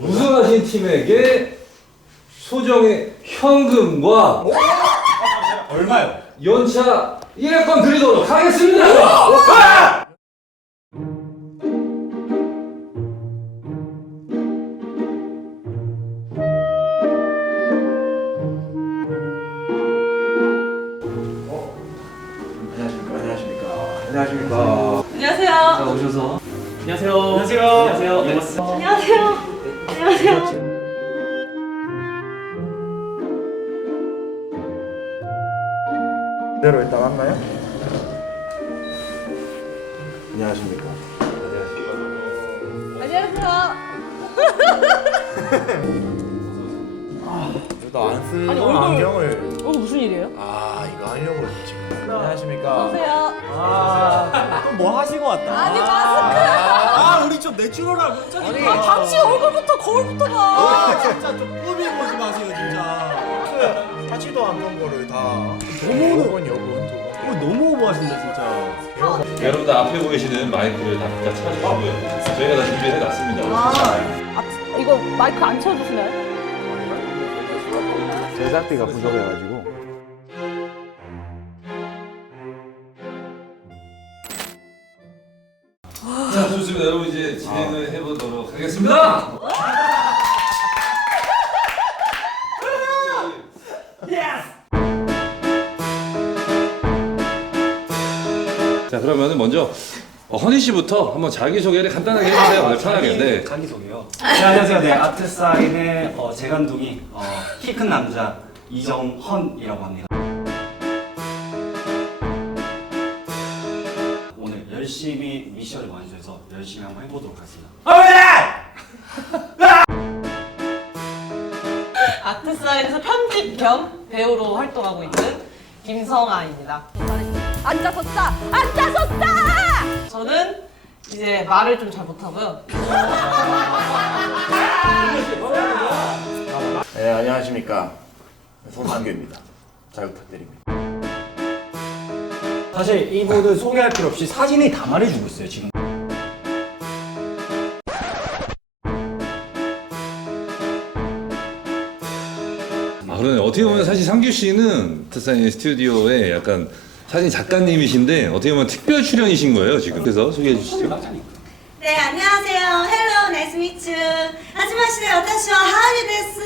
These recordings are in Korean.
우승하신 팀에게 소정의 현금과 얼마요? 연차 1회권 드리도록 하겠습니다. 안녕하십니까. 안녕하십니까. 안녕하십니까. 안녕하세요. 오셔서 안녕하세요. 안녕하세요. 안녕하세요. 네. 안녕하세요. 안녕하세요. 그대로 일단 왔나요? 안녕하십니까. 안녕하세요. 나안 쓰는 아니, 얼굴- 안경을 어 무슨 일이에요? 아 이거 하려고 지금. 안녕하십니까. 안녕하세요. 뭐 하시고 왔다. 아니 마스크. 아, 우리 좀 내추럴하고 아니, 아 당신 얼굴부터 거울부터 봐. 진짜 좀 꾸미고 지 마세요, 진짜. 하지도 않는 거를 다. 너무- 여건 여건 두 어, 너무 오버하신다, 진짜. 여러분들 앞에 보이시는 마이크를 다 각자 찾으시고요. 저희가 다 준비해 놨습니다. 아 이거 마이크 안 쳐주시나요? 제작비가 부족해가지고. 자, 좋습니다. 여러분 이제 진행을 해보도록 하겠습니다. 자, 그러면 먼저 어, 허니 씨부터 한번 자기 소개를 간단하게 해주세요. 네, 편하게. 네. 자기 소개요. 네, 안녕하세요. 네, 아트사인의 어, 재간둥이 어, 키큰 남자 이정헌이라고 합니다. 오늘 열심히 미션을 완수해서 열심히 한번 해보도록 하겠습니다. 아트사인에서 편집 겸 배우로 활동하고 있는 김성아입니다. 앉아서 싸. 앉아서 싸. 저는 이제 말을 좀 잘 못하고요. 네 안녕하십니까. 손한규입니다. 잘 부탁드립니다. 사실 이분은 소개할 필요 없이 사진이 다 말해주고 있어요, 지금. 아, 그러네. 어떻게 보면 사실 상규 씨는特사인 스튜디오의 약간 사진 작가님이신데 어떻게 보면 특별 출연이신 거예요 지금. 그래서 소개해 주시죠. 네, 안녕하세요. Hello, nice to meet you. 하지마시네, 와타시와 하은이 데스.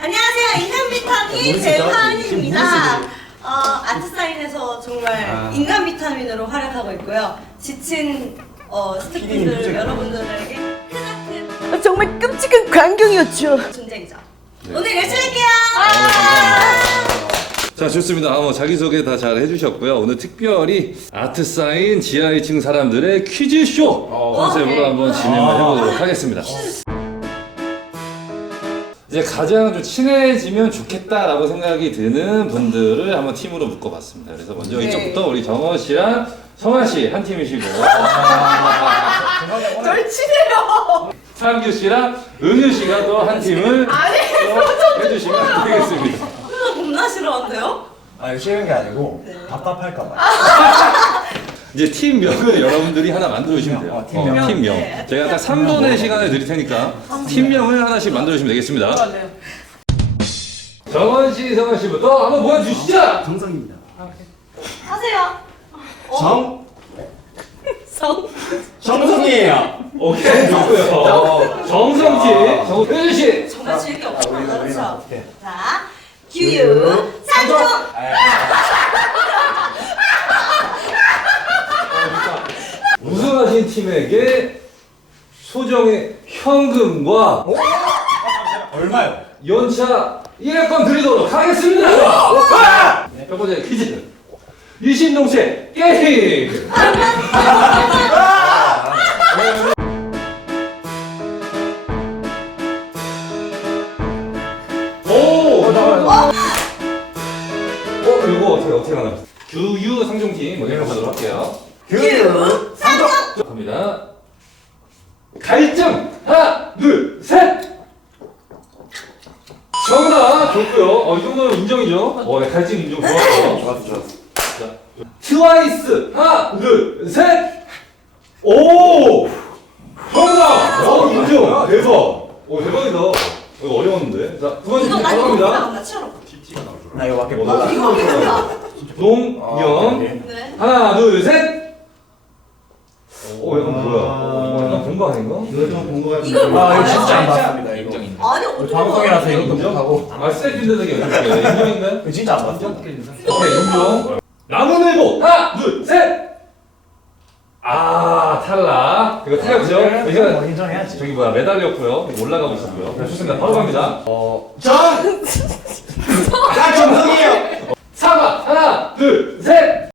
안녕하세요. 인간비타민 배우 하은입니다. 어, 아트사인에서 정말 인간 비타민으로 활약하고 있고요. 지친 어, 스태프분들 여러분들에게 크나큰 아, 정말 끔찍한 광경이었죠. 존재이죠. 네. 오늘 열심히 할게요. 자 좋습니다. 아, 뭐 자기소개 다 잘 해주셨고요. 오늘 특별히 아트 사인 지하 2층 사람들의 퀴즈쇼 컨셉으로 한번 진행을 해보도록 하겠습니다. 이제 가장 좀 친해지면 좋겠다라고 생각이 드는 분들을 한번 팀으로 묶어봤습니다. 그래서 먼저 이쪽부터 우리 정원 씨랑 성아 씨 한 팀이시고 절친해요. 상규 씨랑 은유 씨가 또 한 팀을 또 해주시면 되겠습니다. 겁나 싫어한대요? 아, 이거 싫은 게 아니고 답답할까 봐. 이제 팀명을 여러분들이 하나 만들어 주시면 돼요. 어, 팀명. 어, 팀명. 네. 제가 딱 3분의 시간을 드릴 테니까 팀명을 하나씩 만들어 주시면 되겠습니다. 네. 정원 씨, 성원 씨부터 한번 보여 주시죠. 정성입니다. 하세요. 정 성. 정성이에요. 오케이, 좋고요. 정성팀, 정효주 씨. 정말 질게 없구나. 그렇죠. 자, 규유, 상종. 우승하신 팀에게 소정의 현금과 얼마요? 연차 1회권 드리도록 하겠습니다. 네, 첫 번째 퀴즈. 이신동체 게임. 이거 어떻게 어떻게 하나? 규유 상종팀 먼저 해보도록 할게요. 규유, 상종. 갑니다. 갈증 하나 둘 셋. 정답 좋고요. 어, 이 정도면 인정이죠. 어, 네, 갈증 인정 좋았어. 좋았어 좋았어. 트와이스 하나 둘 셋. 오. 정답. 어, 인정. 대박. 오 대박이다. 이거 어려웠는데. 자, 두 번째 이거 팀나 이거 갑니다. 나온다 치열어. 나 이거 밖에 어, 몰라. 나 이거. 네. 하나, 둘, 셋. 오, 이건 뭐야? 어, 이거 본거 아닌가? 이거 좀본거 같은데. 이걸 아 이거 몰라요? 진짜 안 봤습니다 이거. 아니 어떻게 방송이라서? 이것도 못하고. 아, 스태프인데도 인정인가요? 인정인가요? 이거 진짜 안 봤어. 오케이, 인정. 나무늘보 하나, 둘, 셋. 아, 탈락. 이거 틀렸죠? 이거 이거 뭐 인정해야지. 저기 뭐야. 이거 올라가고 있었고요. 네, 좋습니다. 바로 갑니다. 어, 전. 나 정성이에요. 사과 하나, 둘, 셋.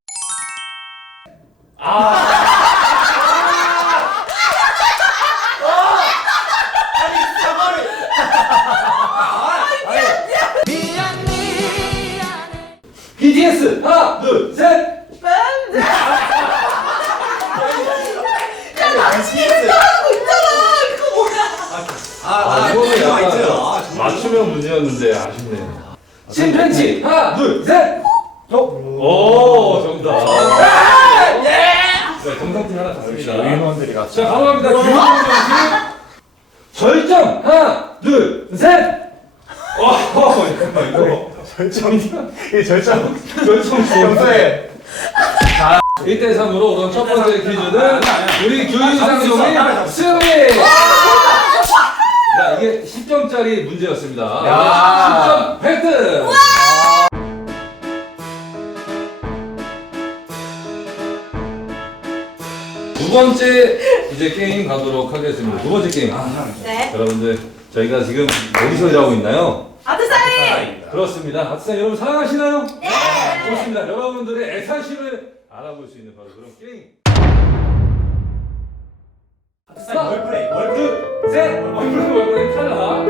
아. 어? 오, 정답. 네, 정상팀 하나 갔습니다. 의원들이 같이. 자, 바로 갑니다. 김학준 선수. 절정 하나, 둘, 셋. 와, 잠깐만 이거 절정. 이게 절정. 절정 평소에 1대 3으로 오늘 첫 번째 퀴즈는 우리 규인상종이 승리! 자, 이게 10점짜리 문제였습니다. 야. 10점 획득! 번째 이제 게임 가도록 하겠습니다. 두 번째 게임. 네. 여러분들, 저희가 지금 어디서 일하고 있나요? 아트사인. 그렇습니다. 학생 여러분 사랑하시나요? 네. 좋습니다. 여러분들의 애사심을 알아볼 수 있는 바로 그런 게임. 하나, 월플레이. 둘, 셋. 얼굴 얼굴 탈락.